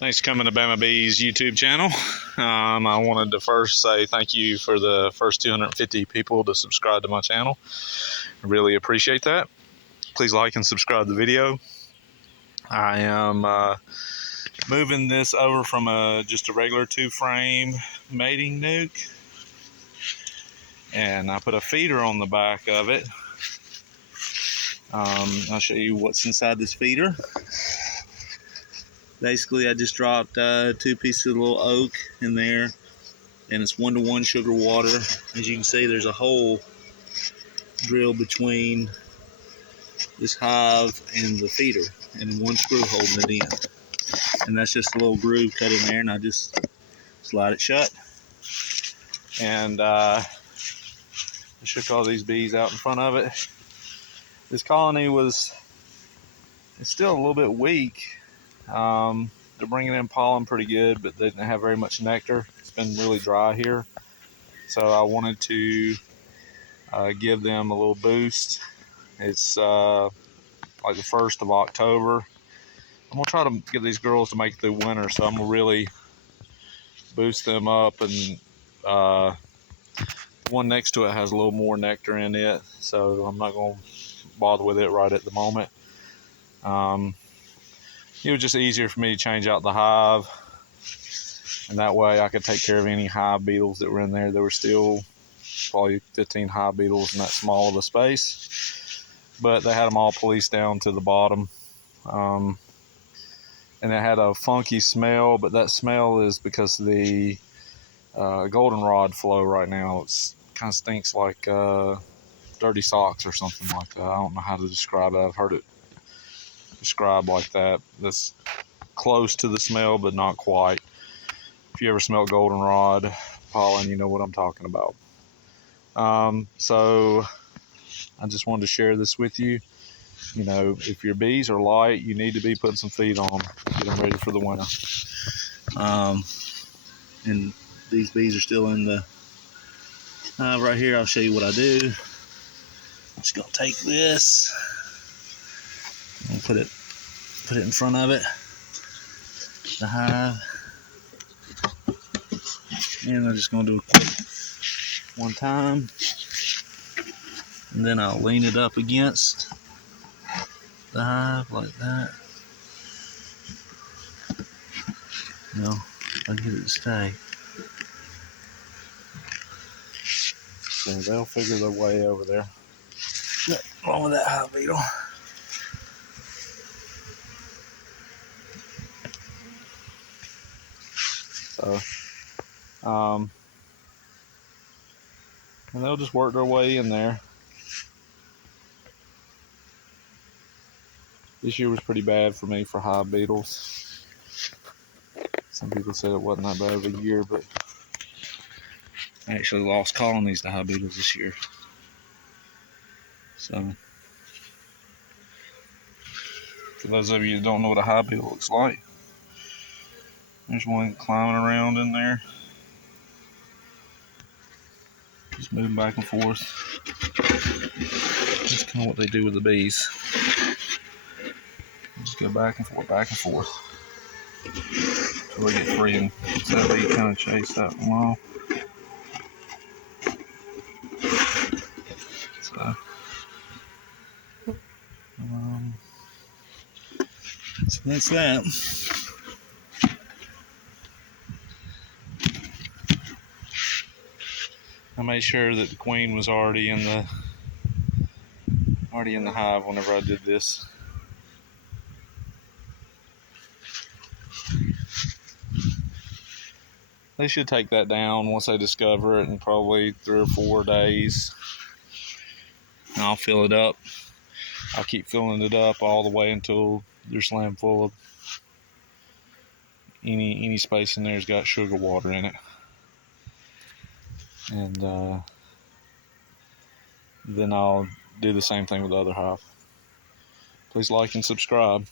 Thanks for coming to Bama Bees YouTube channel. I wanted to first say thank you for the first 250 people to subscribe to my channel. I really appreciate that. Please like and subscribe the video. I am moving this over from just a regular 2-frame mating nuke, and I put a feeder on the back of it. I'll show you what's inside this feeder. Basically, I just dropped 2 pieces of little oak in there, and it's 1-to-1 sugar water. As you can see, there's a hole drilled between this hive and the feeder, and one screw holding it in. And that's just a little groove cut in there, and I just slide it shut. And I shook all these bees out in front of it. This colony it's still a little bit weak. They're bringing in pollen pretty good, but they didn't have very much nectar. It's been really dry here. So I wanted to give them a little boost. It's like the 1st of October. I'm gonna try to get these girls to make it through winter, so I'm gonna really boost them up. And one next to it has a little more nectar in it, so I'm not gonna bother with it right at the moment. It was just easier for me to change out the hive, and that way I could take care of any hive beetles that were in there. There were still probably 15 hive beetles in that small of a space, but they had them all policed down to the bottom. And it had a funky smell, but that smell is because of the goldenrod flow right now. It kind of stinks like dirty socks or something like that. I don't know how to describe it. I've heard it described like that. That's close to the smell, but not quite. If you ever smell goldenrod pollen, you know what I'm talking about. So I just wanted to share this with you. You know, if your bees are light, you need to be putting some feed on them, get them ready for the winter. And these bees are still in the hive right here. I'll show you what I do. I'm just gonna take this and put it in front of it, the hive, and I'm just gonna do a quick one time, and then I'll lean it up against the hive like that. You know, I get it to stay. So they'll figure their way over there. Along with that hive beetle. So, and they'll just work their way in there. This year was pretty bad for me for hive beetles. Some people said it wasn't that bad of a year, but I actually lost colonies to hive beetles this year. So, for those of you that don't know what a hive beetle looks like, there's one climbing around in there, just moving back and forth. That's kind of what they do with the bees. Just go back and forth until they get free, and so that bee kind of chase that one off. So that's that. I made sure that the queen was already in the hive whenever I did this. They should take that down once they discover it in probably 3 or 4 days. And I'll fill it up. I'll keep filling it up all the way until they're slam full of any space in there's got sugar water in it. And then I'll do the same thing with the other hive. Please like and subscribe.